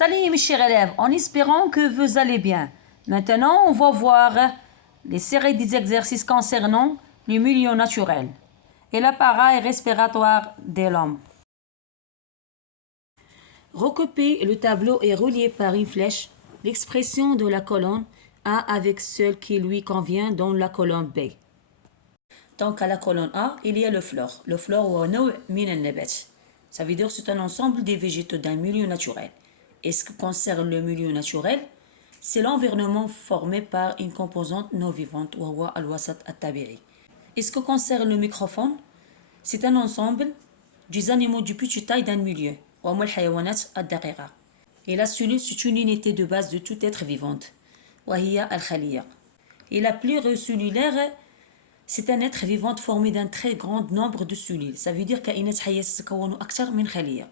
Salut mes chers élèves, en espérant que vous allez bien. Maintenant, on va voir les séries des exercices concernant le milieu naturel et l'appareil respiratoire de l'homme. Recoupez le tableau et reliez par une flèche l'expression de la colonne A avec celle qui lui convient dans la colonne B. Donc à la colonne A, il y a le flore. Le flore ou نوع من النبات. Ça veut dire que c'est un ensemble des végétaux d'un milieu naturel. Et ce qui concerne le milieu naturel, c'est l'environnement formé par une composante non vivante, وهو الوسط الطبيعي. Et ce qui concerne le microphone, c'est un ensemble des animaux du petit taille d'un milieu, وهم الحيوانات الدقيقة. Et la cellule, c'est une unité de base de tout être vivante, وهي الخلية. Et la pleure cellulaire, c'est un être vivant formé d'un très grand nombre de cellules. Ça veut dire كائنات حية تتكون أكثر من خلية.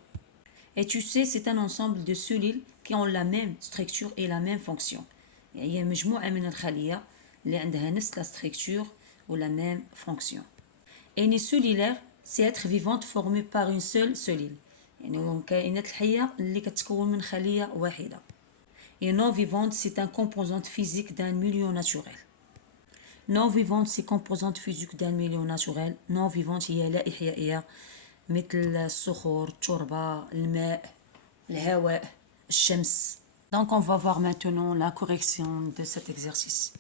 Et tu sais, c'est un ensemble de cellules qui ont la même structure et la même fonction. يعني مجموعة من الخلية اللي عندها نفس la structure ou la même fonction. Et une cellulaire, c'est être vivante formée par une seule cellule. يعني كائنات الحية اللي كتكون من خلية واحدة. Et non vivante, c'est un composante physique d'un milieu naturel. Non vivante, c'est composante physique d'un milieu naturel. Non vivante هي لا إحيائية مثل الصخور، التربة، الماء، الهواء، الشمس. Donc on va voir maintenant la correction de cet exercice.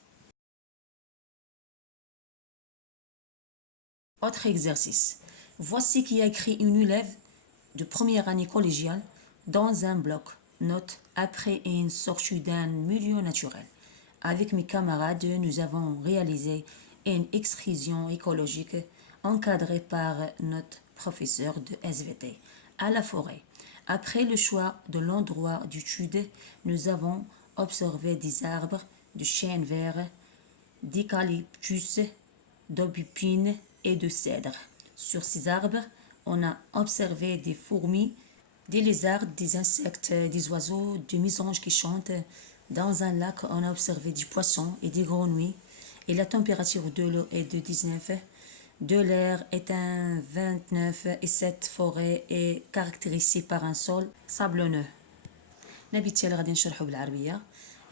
Autre exercice. Voici qui a écrit une élève de première année collégiale dans un bloc. Note après une sortie d'un milieu naturel. Avec mes camarades, nous avons réalisé une excursion écologique encadrée par notre professeur de SVT à la forêt. Après le choix de l'endroit d'étude, nous avons observé des arbres de chêne vert, d'eucalyptus, d'aubépine et de cèdre. Sur ces arbres, on a observé des fourmis, des lézards, des insectes, des oiseaux, des mésanges qui chantent. Dans un lac, on a observé des poissons et des grenouilles. Et la température de l'eau est de 19, de l'air est un 29 et cette forêt est caractérisée par un sol sablonneux. بالتالي غادي نشرحو بالعربية.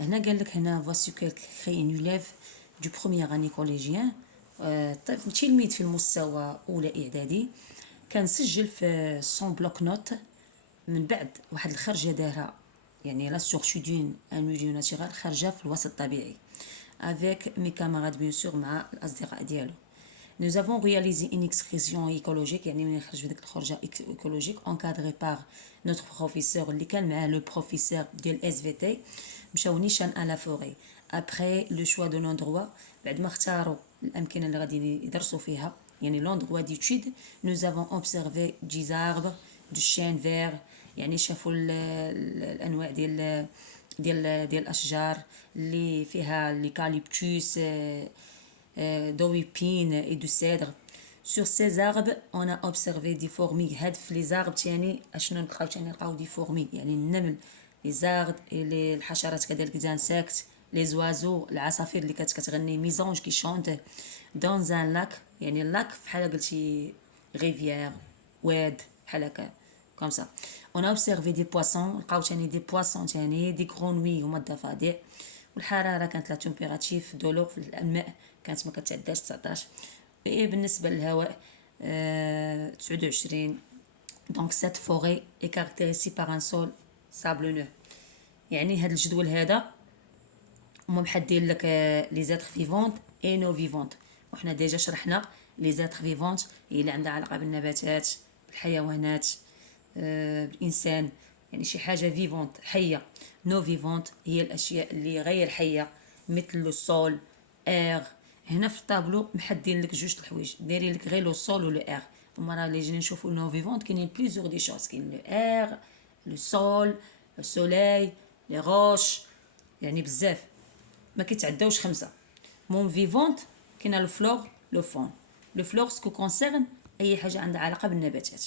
هنا قال لك هنا voici qu'écrit une élève du première année collégien تلميذ في المستوى أولى إعدادي كان سجل في سون بلوك نوت من بعد واحد الخرجة دارها يعني لا سورتي دون ان ميليو ناتورال خارجة في الوسط الطبيعي avec mes camarades bien sûr مع الأصدقاء ديالو. Nous avons réalisé une excursion écologique يعني من خرج في ديك الخرجة écologique encadrée par notre professeur اللي كان معاه le professeur ديال SVT. مشاو نيشان à la forêt. Après le choix de l'endroit بعد ما اختاروا الأمكنة اللي غادي يدرسوا فيها يعني l'endroit d'étude, nous avons observé des arbres du chêne vert يعني شافوا الأنواع ديال الأشجار اللي فيها l'eucalyptus, d'aubépine et du cèdre. Sur ces arbres, on a observé des fourmis. هاد في les arbres يعني أشنو نلقاو تاني نلقاو دي fourmis يعني النمل les arbres et الحشرات كذلك des insectes les oiseaux العصافير اللي كتغني ميزونج كي شونت dans un lac يعني اللاك بحال قلتي rivière واد بحال هكا comme ça. On a observé des poissons لقاو تاني des poissons تاني des grenouilles هما الضفادع والحرارة كانت لا تمبيراتيف دو لو في الماء كانت ما كتعداش 19 بالنسبة للهواء 29. Donc cette forêt est caractérisée par un sol sablonneux. يعني هاد الجدول هذا هما محددين لك لي زاتر فيفونت اي نو فيفونت وحنا ديجا شرحنا لي زاتر فيفونت هي اللي عندها علاقه بالنباتات بالحيوانات بالانسان يعني شي حاجه فيفونت حيه. نو فيفونت هي الاشياء اللي غير حيه مثل لو سول اير. هنا في الطابلو محددين لك جوج الحوايج دايرين لك غير لو سول و لو اير. هما راه اللي جينا نشوفوا نو فيفونت كاينين بليزيور دي شوز كاين لو اير لو سول لو سوليل لي روش يعني بزاف ما كيتعداوش 5. مون فيفونت كاينه الفلور لو فون. لو فلور سكو كونسيرن اي حاجه عندها علاقه بالنباتات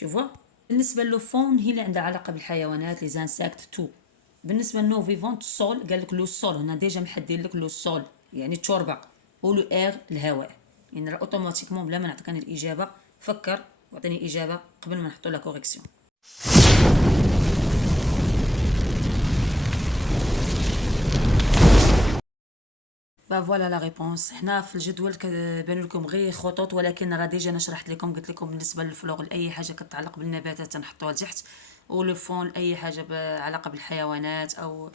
tu vois. بالنسبه لو فون هي اللي عندها علاقه بالحيوانات لي زانسيكت تو. بالنسبه لنو فيفونت سول قال لك لو سول هنا ديجا محددين لك لو سول يعني التربه ولو اير الهواء يعني اوتوماتيكمون بلا ما نعطيك الاجابه فكر واعطيني اجابه قبل ما نحطوا لا كوريكسيون. فوالا لا ريبونس. هنا في الجدول كبانوا لكم غير خطوط، ولكن راه ديجا انا شرحت لكم، قلت لكم بالنسبه للفلوغ لاي حاجه كتعلق بالنباتات نحطوها لتحت، ولو فون لاي حاجه بعلاقه بالحيوانات او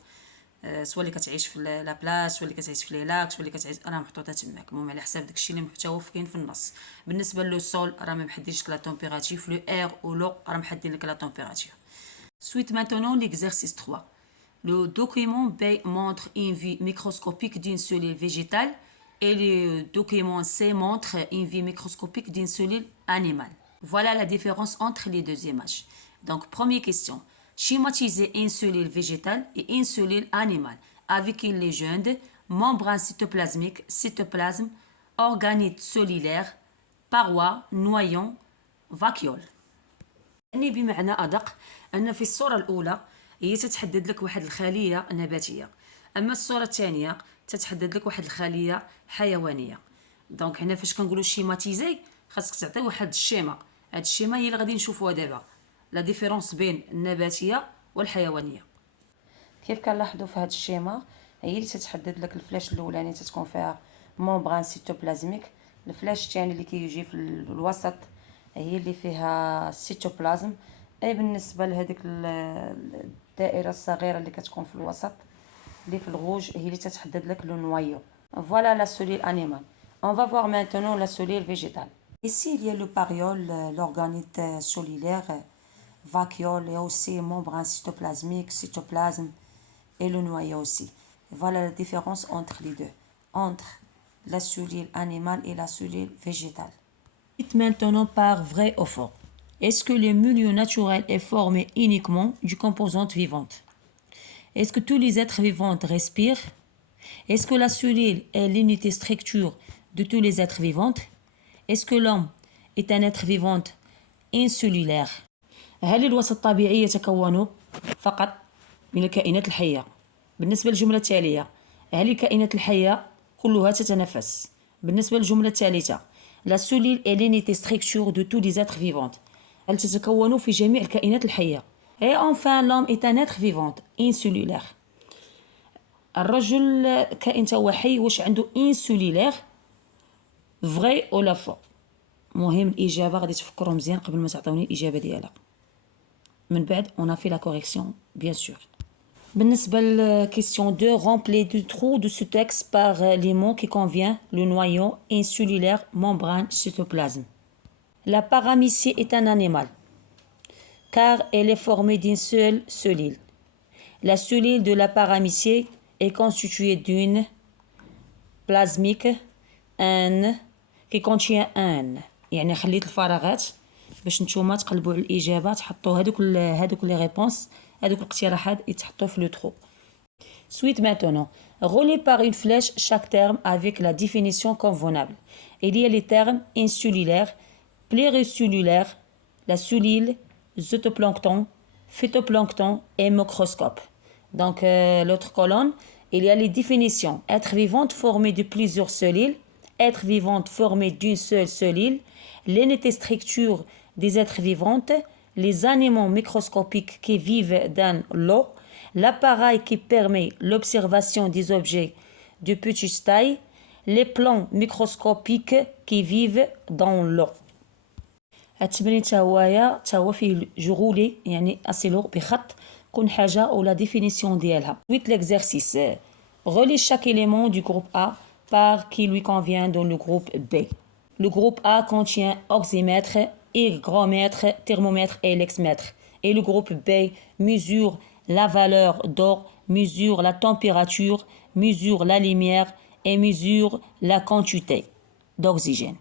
سواء اللي كتعيش في لا بلاص، ولا اللي كتعيش في لي لاكس، ولا اللي كتعيش راه محطوطه تماك. المهم على حساب داكشي اللي محتوى كاين في النص. بالنسبه لو سول راه ما محددش لك لا تمبيراتور، لو اير و لو راه محددين لك لا تمبيراتور. Suite maintenant l'exercice 3. Le document B montre une vue microscopique d'une cellule végétale et le document C montre une vue microscopique d'une cellule animale. Voilà la différence entre les deux images. Donc, première question. Schématiser une cellule végétale et une cellule animale avec une légende, membrane cytoplasmique, cytoplasme, organite cellulaire, paroi, noyau, vacuole. يعني بمعنى أدق أن في الصورة الأولى هي تتحدد لك واحد الخلية نباتية، أما الصورة الثانية تتحدد لك واحد الخلية حيوانية. دونك هنا فاش كنقولوا شيماتيزي خاصك تعطي واحد الشيما، هاد الشيما هي اللي غادي نشوفوها دابا، لا ديفيرونس بين النباتية والحيوانية. كيف كنلاحظوا في هاد الشيما هي اللي تتحدد لك الفلاش الاولاني تتكون فيها مومبران سيتوبلازميك، الفلاش الثاني اللي كيجي في الوسط هي اللي فيها السيتوبلازم. اي بالنسبه لهذيك الدائره الصغيره اللي كتكون في الوسط اللي في الغوج هي اللي تتحدد لك لو نوايو. Voilà la cellule animale. On va voir maintenant la cellule végétale. Ici, il y a le pariole, l'organite cellulaire, vacuole et aussi membrane cytoplasmique, cytoplasme et le noyau aussi. Voilà la différence entre les deux, entre la cellule animale et la cellule végétale. Dites maintenant par vrai ou faux. Est-ce que le milieu naturel est formé uniquement de composantes vivantes? Est-ce que tous les êtres vivants respirent? Est-ce que la cellule est l'unité structure de tous les êtres vivants? Est-ce que l'homme est un être vivant incellulaire? هل الوسط الطبيعي يتكون فقط من الكائنات الحية؟ بالنسبة للجملة التالية، هل الكائنات الحية كلها تتنفس؟ بالنسبة للجملة الثالثة، La cellule est l'unité structure de tous les êtres vivants. هل تتكون في جميع الكائنات الحية. Et enfin, l'homme est un être vivant, incellulaire. الرجل كائن هو حي، واش عنده incellulaire vrai ou la faux. مهم الإجابة غادي تفكروا مزيان قبل ما تعطوني الإجابة ديالها. من بعد on a fait la correction bien sûr. بالنسبة ل question 2, remplis le trou de ce texte par les mots qui conviennent le noyau incellulaire, membrane, cytoplasme. La paramycie est un animal car elle est formée d'une seule cellule. La cellule de la paramycie est constituée d'une plasmique N qui contient N. يعني خليت الفراغات باش نتوما تقلبوا على الإجابة، تحطوا هذوك لي ريبونس، هذوك الاقتراحات يتحطوا في لو ترو. Suite maintenant. Relie par une flèche chaque terme avec la définition convenable. Il y a les termes incellulaire, pluricellulaire, la cellule, zooplancton, phytoplancton et microscope. Donc l'autre colonne, il y a les définitions. Être vivante formée de plusieurs cellules, être vivante formée d'une seule cellule, l'unité structure des êtres vivants, les animaux microscopiques qui vivent dans l'eau, l'appareil qui permet l'observation des objets de petite taille, les plants microscopiques qui vivent dans l'eau. التمرين تا هو فيه جغولي، يعني أصلو بخط كل حاجة أو لا ديفينيسيون ديالها. Suite l'exercice. Relie chaque élément du groupe A par qui lui convient dans le groupe B. Le groupe A contient oxymètre, hygromètre, thermomètre et lexmètre. Et le groupe B mesure la valeur d'or, mesure la température, mesure la lumière et mesure la quantité d'oxygène.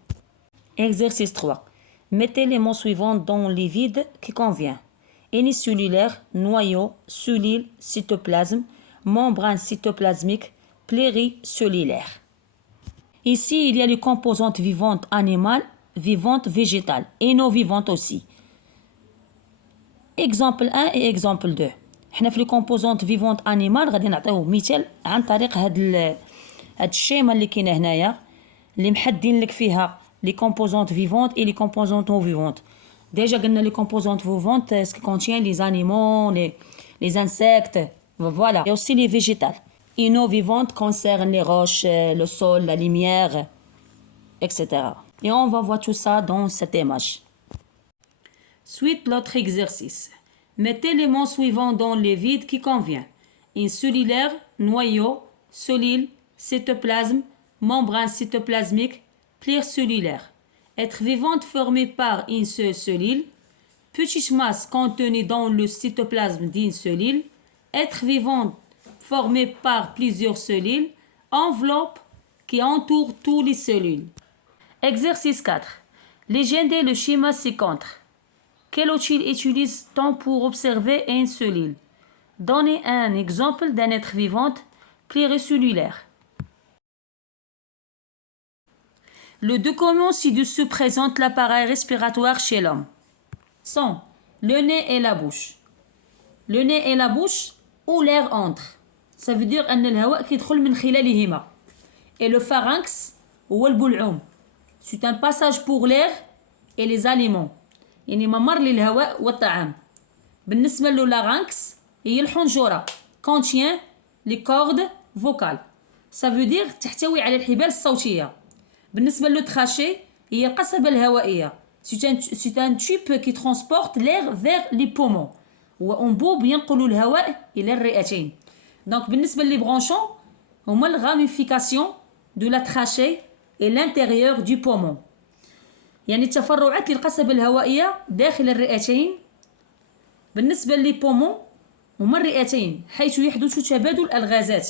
Exercice 3. Mettez les mots suivants dans les vides qui conviennent. Unicellulaire, noyau, cellule, cytoplasme, membrane cytoplasmique, pluricellulaire. Ici, il y a les composantes vivantes animales, vivantes végétales et non vivantes aussi. Exemple 1 et exemple 2. حنا في لي كومبوزونت فيفونت انيمال غادي نعطيو مثال عن طريق هاد الشيما اللي كاينه هنايا اللي محدين لك فيها لي كومبوزونت فيفونت اي لي كومبوزونت نو فيفونت. ديجا قلنا لي كومبوزونت فيفونت سكي كونتين لي انيمون لي انسيكت فوالا، et aussi les végétales. Une eau vivante concerne les roches, le sol, la lumière, etc. Et on va voir tout ça dans cette image. Suite l'autre exercice. Mettez les mots suivants dans les vides qui convient. Une cellulaire, noyau, solide, cytoplasme, membrane cytoplasmique, plir cellulaire. Être vivante formée par une seule cellule. Petite masse contenue dans le cytoplasme d'une cellule. Être vivante formée par plusieurs cellules. Enveloppe qui entoure toutes les cellules. Exercice 4. Légendez le schéma ci-contre. Quel outil utilise-t-on pour observer une cellule? Donnez un exemple d'un être vivant pluricellulaire. Le document ci-dessous présente l'appareil respiratoire chez l'homme. Sont le nez et la bouche. Le nez et la bouche où l'air entre. Ça veut dire أن الهواء كيدخل من خلالهما. Et le pharynx هو البلعوم. C'est un passage pour l'air et les aliments. يعني ممر للهواء والطعام. بالنسبة للارynx هي الحنجرة contient les cordes vocales. Ça veut dire تحتوي على الحبال الصوتية. بالنسبة للتراشي هي القصبة الهوائية. C'est un tube qui transporte l'air vers les poumons. وأنبوب ينقل الهواء إلى الرئتين. Donc بالنسبة للبرونشون هما الراميفيكاسيون de la trachée et l'intérieur du poumon. يعني تفرعات للقصبة الهوائية داخل الرئتين. بالنسبة للبومون هما الرئتين حيث يحدث تبادل الغازات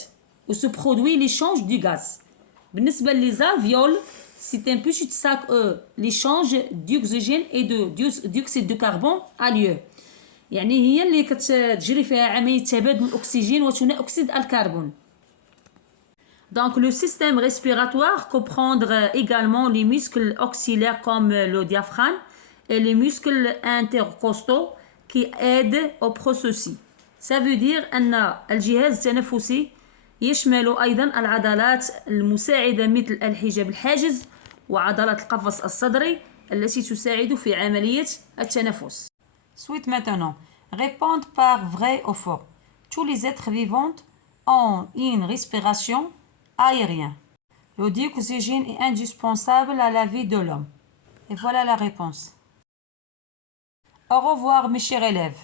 و se produit l'échange du gaz. بالنسبة للالفيول c'est un petit sac l'échange d'oxygène et de dioxyde de carbone a lieu. يعني هي اللي كتجري فيها عملية تبادل الأكسجين وثاني أكسيد الكربون. Donc le système respiratoire comprendre également les muscles axillaires comme le diaphragme et les muscles intercostaux qui aident au processus. Ça veut dire أن الجهاز التنفسي يشمل أيضا العضلات المساعدة مثل الحجاب الحاجز وعضلات القفص الصدري التي تساعد في عملية التنفس. Suite maintenant. Répondre par vrai ou faux. Tous les êtres vivants ont une respiration aérienne. Le dioxygène est indispensable à la vie de l'homme. Et voilà la réponse. Au revoir mes chers élèves.